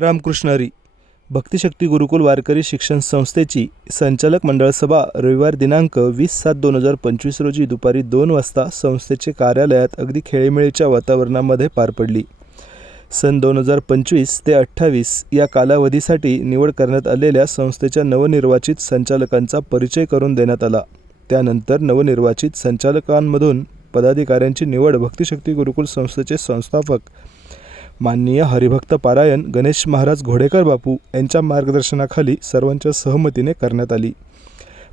रामकृष्ण भक्तिशक्ती गुरुकुल वारकरी शिक्षण संस्थेची संचालक मंडळ सभा रविवार दिनांक वीस सात दोन हजार पंचवीस रोजी दुपारी दोन वाजता संस्थेचे कार्यालयात अगदी खेळीमेळीच्या वातावरणामध्ये पार पडली. सन दोन हजार पंचवीस ते अठ्ठावीस या कालावधीसाठी निवड करण्यात आलेल्या संस्थेच्या नवनिर्वाचित संचालकांचा परिचय करून देण्यात आला. त्यानंतर नवनिर्वाचित संचालकांमधून पदाधिकाऱ्यांची निवड भक्तिशक्ती गुरुकुल संस्थेचे संस्थापक माननीय हरिभक्त पारायण गणेश महाराज घोडेकर बापू यांच्या मार्गदर्शनाखाली सर्वांच्या सहमतीने करण्यात आली.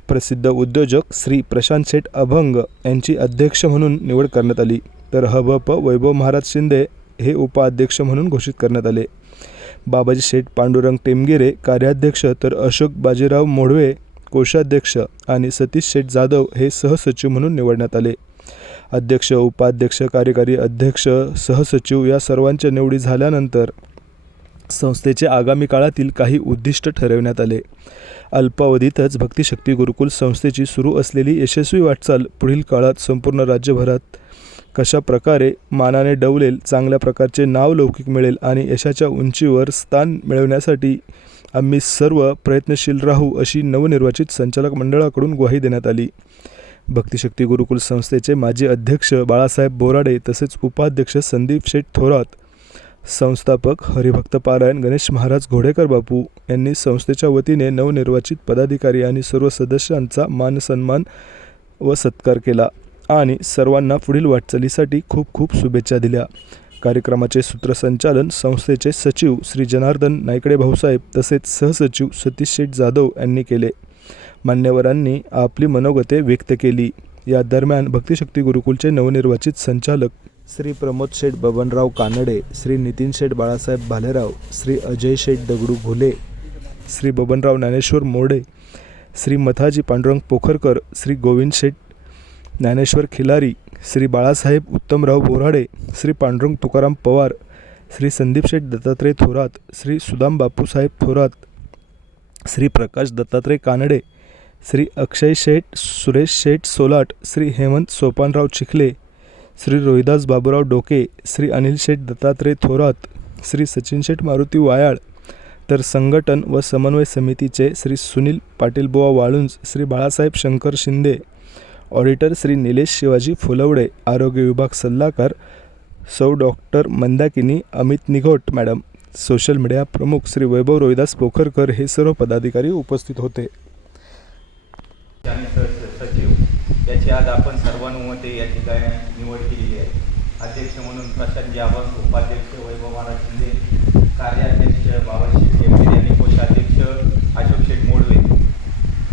प्रसिद्ध उद्योजक श्री प्रशांत शेठ अभंग यांची अध्यक्ष म्हणून निवड करण्यात आली. तर हबप वैभव महाराज शिंदे हे उपाध्यक्ष म्हणून घोषित करण्यात आले. बाबाजी शेठ पांडुरंग टेमगिरे कार्याध्यक्ष तर अशोक बाजीराव मोडवे कोषाध्यक्ष आणि सतीश शेठ जाधव हे सहसचिव म्हणून निवडण्यात आले. अध्यक्ष उपाध्यक्ष कार्यकारी अध्यक्ष सहसचिव या सर्वांच्या निवडी झाल्यानंतर संस्थेचे आगामी काळातील काही उद्दिष्ट ठरवण्यात आले. अल्पावधीतच भक्तिशक्ती गुरुकुल संस्थेची सुरू असलेली यशस्वी वाटचाल पुढील काळात संपूर्ण राज्यभरात कशा प्रकारे मानाने डवलेल चांगल्या प्रकारचे नाव लौकिक मिळेल आणि यशाच्या उंचीवर स्थान मिळवण्यासाठी आम्ही सर्व प्रयत्नशील राहू अशी नवनिर्वाचित संचालक मंडळाकडून ग्वाही देण्यात आली. भक्तिशक्ती गुरुकुल संस्थेचे माजी अध्यक्ष बाळासाहेब बोराडे तसेच उपाध्यक्ष संदीप शेठ थोरात संस्थापक हरिभक्त पारायण गणेश महाराज घोडेकर बापू यांनी संस्थेच्या वतीने नवनिर्वाचित पदाधिकारी आणि सर्व सदस्यांचा मानसन्मान व सत्कार केला आणि सर्वांना पुढील वाटचालीसाठी खूप खूप शुभेच्छा दिल्या. कार्यक्रमाचे सूत्रसंचालन संस्थेचे सचिव श्री जनार्दन नायकडे भाऊसाहेब तसेच सहसचिव सतीश शेठ जाधव यांनी केले. मान्यवरांनी आपली मनोगते व्यक्त केली. या दरम्यान भक्तिशक्ती गुरुकुलचे नवनिर्वाचित संचालक श्री प्रमोद शेठ बबनराव कानडे श्री नितीन शेठ बाळासाहेब भालेराव श्री अजय शेठ दगडू घोले श्री बबनराव ज्ञानेश्वर मोडे श्री मथाजी पांडुरंग पोखरकर श्री गोविंद शेठ ज्ञानेश्वर खिलारी श्री बाळासाहेब उत्तमराव बोराडे श्री पांडुरंग तुकाराम पवार श्री संदीप शेठ दत्तात्रय थोरात श्री सुदाम बापूसाहेब थोरात श्री प्रकाश दत्तात्रय कानडे श्री अक्षय शेठ सुरेश शेठ सोलाट श्री हेमंत सोपानराव चिखले श्री रोहिदास बाबूराव डोके श्री अनिल शेठ दत्तात्रय थोरात श्री सचिन शेठ मारुती वायाळ तर संघटन व समन्वय समितीचे श्री सुनील पाटील बुवा वाळुंज श्री बाळासाहेब शंकर शिंदे ऑडिटर श्री निलेश शिवाजी फुलवडे आरोग्य विभाग सल्लागार सौ doctor Mandakini Amit Nighot madam. Social media प्रमुख श्री वैभव रोहिदास पोखरकर हे सर्व पदाधिकारी उपस्थित होते. सचिव याची आज आपण सर्वानुमते या ठिकाणी निवड केलेली आहे. अध्यक्ष म्हणून प्रशांत जावं उपाध्यक्ष वैभव महाराज शिंदे कार्याध्यक्ष बाबाजी टेंबे आणि कोषाध्यक्ष अशोक शेठ मोडवे.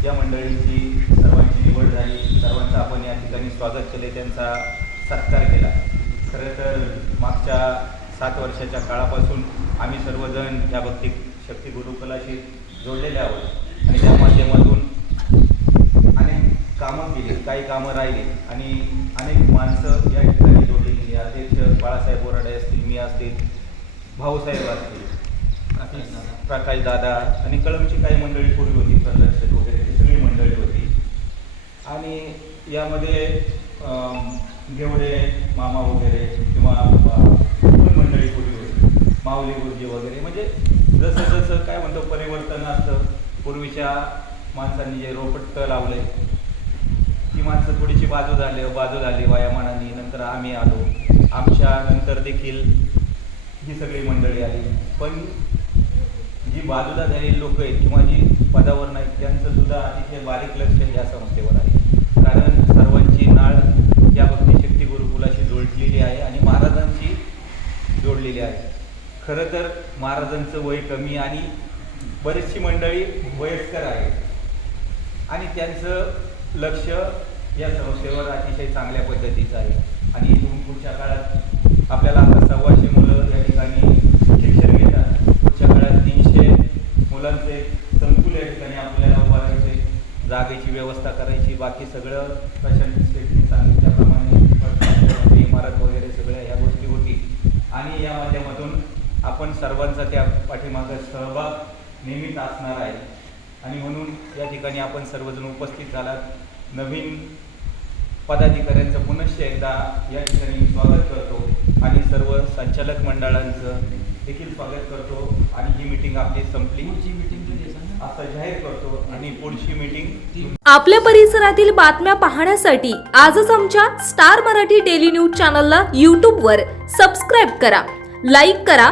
या मंडळींची सर्वांची निवड झाली. सर्वांचं आपण या ठिकाणी स्वागत केले त्यांचा सत्कार केला. खरं तर मागच्या सात वर्षाच्या काळापासून आम्ही सर्वजण या भक्ती शक्ती गुरुकुलाशी जोडलेले आहोत. आणि त्या माध्यमातून अनेक कामं केली काही कामं राहिली. आणि अनेक माणसं या ठिकाणी जोडली गेली अध्यक्ष बाळासाहेब बोराडे असतील मी असतील भाऊसाहेब असतील प्रकाश दादा आणि कळमची काही मंडळी पूर्वी होती प्रल्हाद वगैरे ती सगळी मंडळी होती. आणि यामध्ये गेवडे मामा वगैरे किंवा मंडळी पूर्वी माऊली गुरुजी वगैरे. म्हणजे जसं जसं काय म्हणतो परिवर्तन असतं पूर्वीच्या माणसांनी जे रोपट लावले ती माणसं थोडीशी बाजू झाली बाजू झाली वायामानाने नंतर आम्ही आलो. आमच्या नंतर देखील ही सगळी मंडळी आली. पण जी बाजूला झालेली लोक आहेत किंवा जी पदावर नाहीत त्यांचं सुद्धा अतिशय बारीक लक्ष या संस्थेवर आहे. कारण सर्वांची नाळ या भक्तिशक्ती गुरुकुलाशी जोडलेली आहे आणि महाराजांची जोडलेली आहे खरं तर महाराजांचं वय कमी आणि बरीचशी मंडळी वयस्कर आहेत. आणि त्यांचं लक्ष या संस्थेवर अतिशय चांगल्या पद्धतीचं आहे. आणि पुढच्या काळात आपल्याला आता सव्वाशे मुलं या ठिकाणी शिक्षण घेतात. पुढच्या काळात तीनशे मुलांचे संकुल या ठिकाणी आपल्याला उभारायचे जागेची व्यवस्था करायची बाकी सगळं प्रशांत शेठनी सांगितल्याप्रमाणे इमारत वगैरे सगळ्या ह्या गोष्टी होती. आणि या माध्यमातून आपण सर्वांचा त्या पाठीमागं सहभाग नेहमीच असणार आहे. आणि म्हणून या ठिकाणी आपण सर्वजण उपस्थित झालात. नवीन पदाधिकाऱ्यांचं पुनश्च एकदा या ठिकाणी स्वागत करतो आणि सर्व संचालक मंडळांचं देखील स्वागत करतो. आणि ही मीटिंग आपली संपली. असं जाहीर करतो. आणि पुढची मीटिंग आपल्या परिसरातील बातम्या पाहण्यासाठी आजच आमच्या स्टार मराठी डेली न्यूज चॅनलला यूट्यूबवर सबस्क्राईब करा लाईक करा